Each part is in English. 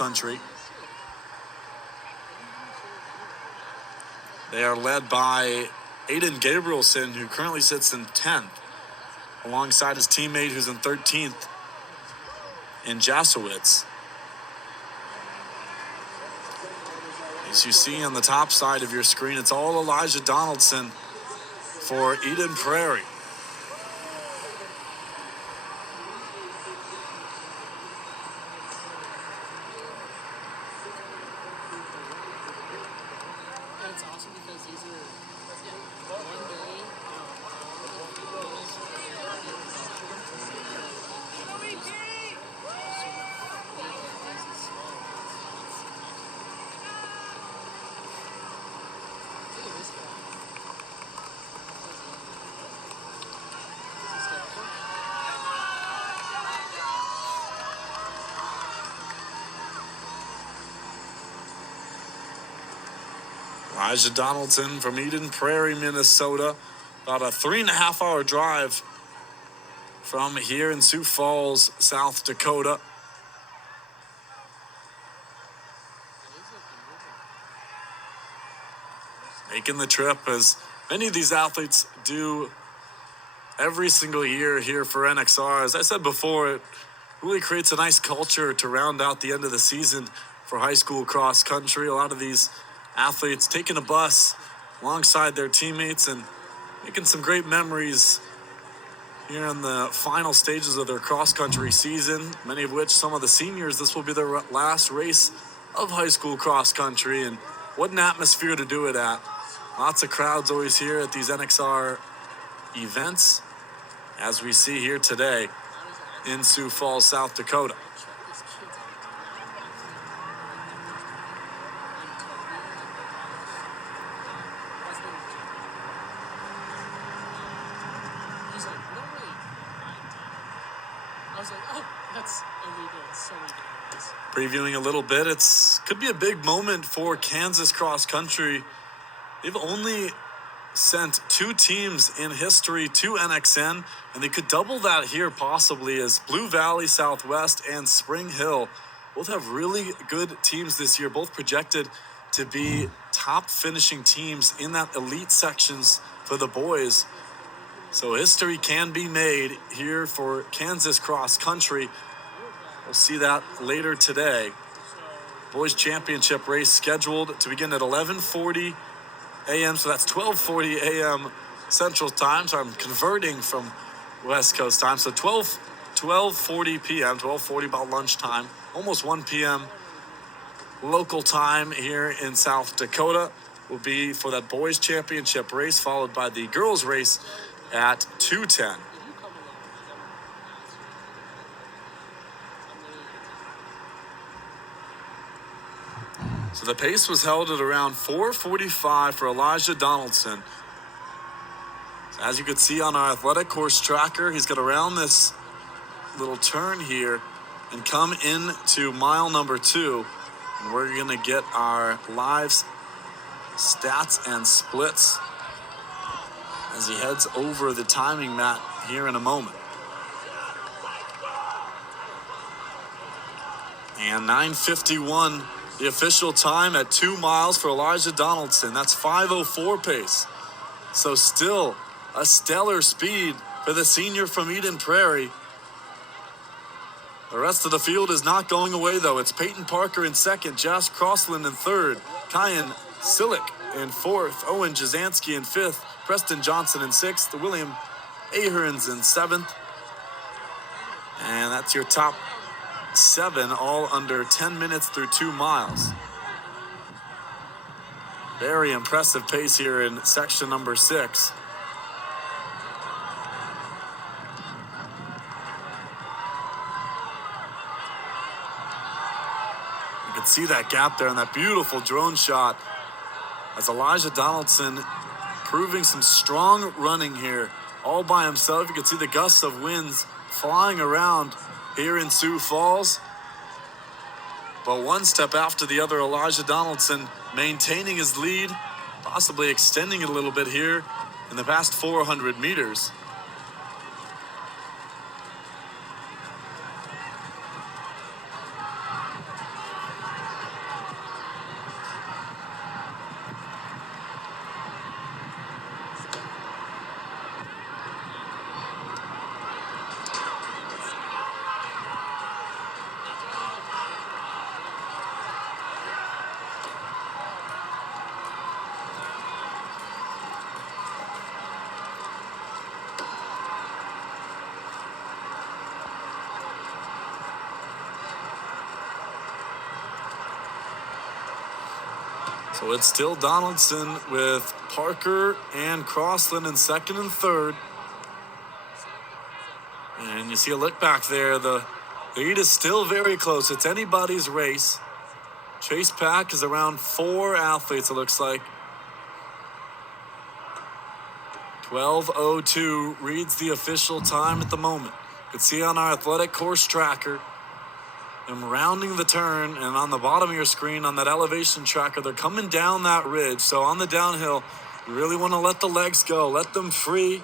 country. They are led by Aiden Gabrielson, who currently sits in 10th, alongside his teammate who's in 13th in Jasowitz. As you see on the top side of your screen, it's all Elijah Donaldson for Eden Prairie. It's awesome because these are one day. Elijah Donaldson from Eden Prairie, Minnesota. About a 3.5-hour drive from here in Sioux Falls, South Dakota. Making the trip, as many of these athletes do every single year here for NXR. As I said before, it really creates a nice culture to round out the end of the season for high school cross country. A lot of these athletes taking a bus alongside their teammates and making some great memories here in the final stages of their cross country season, many of which some of the seniors, this will be their last race of high school cross country. And what an atmosphere to do it at. Lots of crowds always here at these NXR events, as we see here today in Sioux Falls, South Dakota. Previewing a little bit, could be a big moment for Kansas cross country. They've only sent 2 teams in history to NXN, and they could double that here possibly, as Blue Valley Southwest and Spring Hill both have really good teams this year, both projected to be top finishing teams in that elite sections for the boys. So history can be made here for Kansas cross country. We'll see that later today. Boys Championship race scheduled to begin at 11:40 a.m. So that's 12:40 a.m. Central Time. So I'm converting from West Coast time. So 12:40 p.m., 12:40 about lunchtime, almost 1 p.m. local time here in South Dakota will be for that Boys Championship race, followed by the girls race at 2:10. So the pace was held at around 4:45 for Elijah Donaldson. So as you can see on our athletic course tracker, he's got around this little turn here and come into mile number 2. And we're going to get our live stats and splits as he heads over the timing mat here in a moment. And 9:51. The official time at 2 miles for Elijah Donaldson. That's 5:04 pace. So still a stellar speed for the senior from Eden Prairie. The rest of the field is not going away, though. It's Peyton Parker in second, Josh Crossland in third, Kyan Silic in fourth, Owen Jazansky in fifth, Preston Johnson in sixth, William Aherns in seventh. And that's your top 7, all under 10 minutes through 2 miles. Very impressive pace here in section number 6. You can see that gap there in that beautiful drone shot as Elijah Donaldson proving some strong running here all by himself. You can see the gusts of winds flying around here in Sioux Falls. But one step after the other, Elijah Donaldson maintaining his lead, possibly extending it a little bit here in the past 400 meters. So it's still Donaldson with Parker and Crossland in second and third. And you see a look back there. The lead is still very close. It's anybody's race. Chase Pack is around 4 athletes, it looks like. 12:02 reads the official time at the moment. You can see on our athletic course tracker, I'm rounding the turn, and on the bottom of your screen on that elevation tracker, they're coming down that ridge. So on the downhill, you really want to let the legs go, let them free,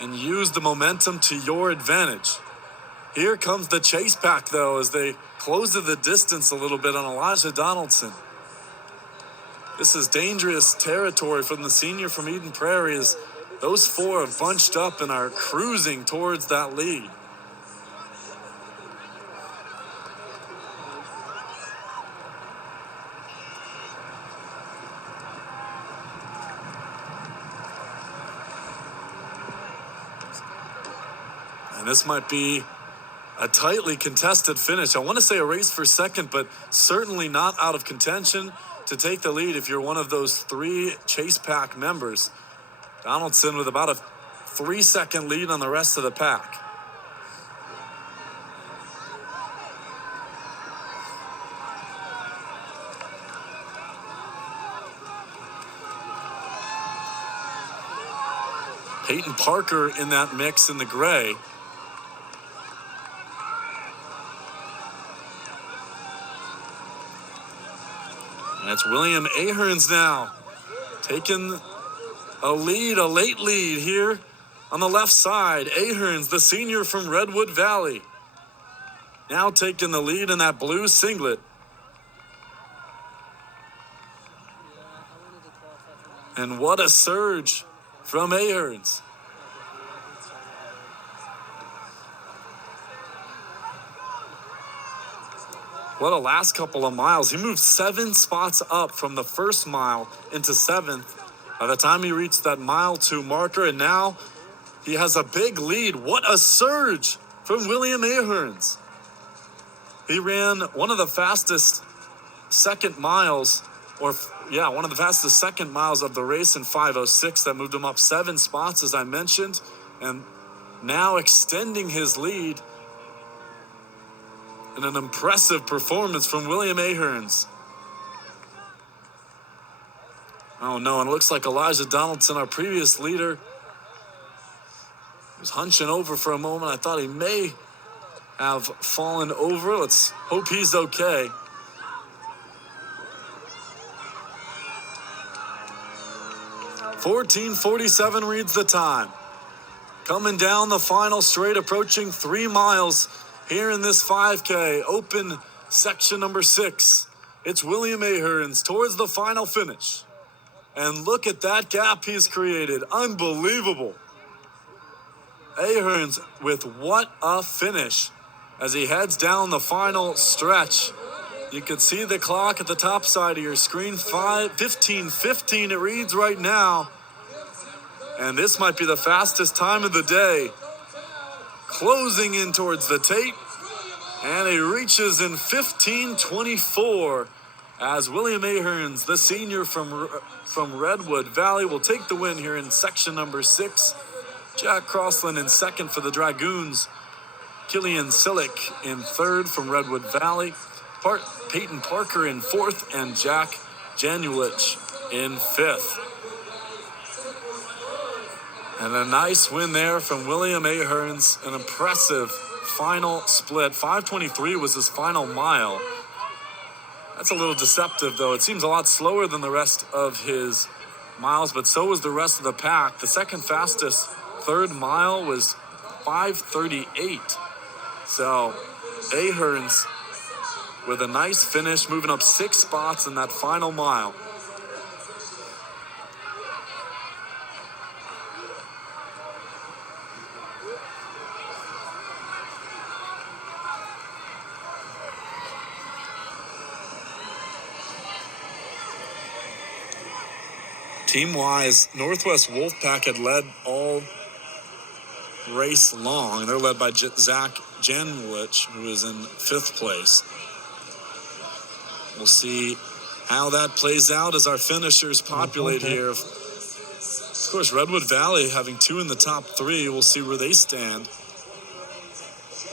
and use the momentum to your advantage. Here comes the Chase Pack, though, as they close the distance a little bit on Elijah Donaldson. This is dangerous territory from the senior from Eden Prairie, as those 4 have bunched up and are cruising towards that lead. And this might be a tightly contested finish. I want to say a race for second, but certainly not out of contention to take the lead if you're one of those 3 Chase Pack members. Donaldson with about a 3-second lead on the rest of the pack. Peyton Parker in that mix in the gray. And it's William Aherns now taking a late lead here on the left side. Aherns, the senior from Redwood Valley, now taking the lead in that blue singlet. And what a surge from Aherns. What a last couple of miles. He moved 7 spots up from the first mile into 7th by the time he reached that mile 2 marker, and now he has a big lead. What a surge from William Aherns. He ran one of the fastest second miles of the race in 5:06. That moved him up 7 spots, as I mentioned, and now extending his lead. And an impressive performance from William Aherns. Oh no, and it looks like Elijah Donaldson, our previous leader, was hunching over for a moment. I thought he may have fallen over. Let's hope he's okay. .14:47 reads the time. Coming down the final straight, approaching 3 miles here in this 5K, open section number 6. It's William Aherns towards the final finish. And look at that gap he's created. Unbelievable. Aherns with what a finish as he heads down the final stretch. You can see the clock at the top side of your screen. 15:15 it reads right now. And this might be the fastest time of the day. Closing in towards the tape. And he reaches in 15:24 as William Aherns, the senior from Redwood Valley, will take the win here in section number 6. Jack Crossland in second for the Dragoons. Killian Sillick in third from Redwood Valley. Peyton Parker in fourth, and Jack Janulich in fifth. And a nice win there from William Aherns. An impressive final split. 5:23 was his final mile. That's a little deceptive, though. It seems a lot slower than the rest of his miles, but so was the rest of the pack. The second fastest third mile was 5:38. So Aherns with a nice finish, moving up 6 spots in that final mile. Team-wise, Northwest Wolfpack had led all race long. They're led by Zach Janulich, who is in 5th place. We'll see how that plays out as our finishers populate here. Of course, Redwood Valley having 2 in the top 3. We'll see where they stand.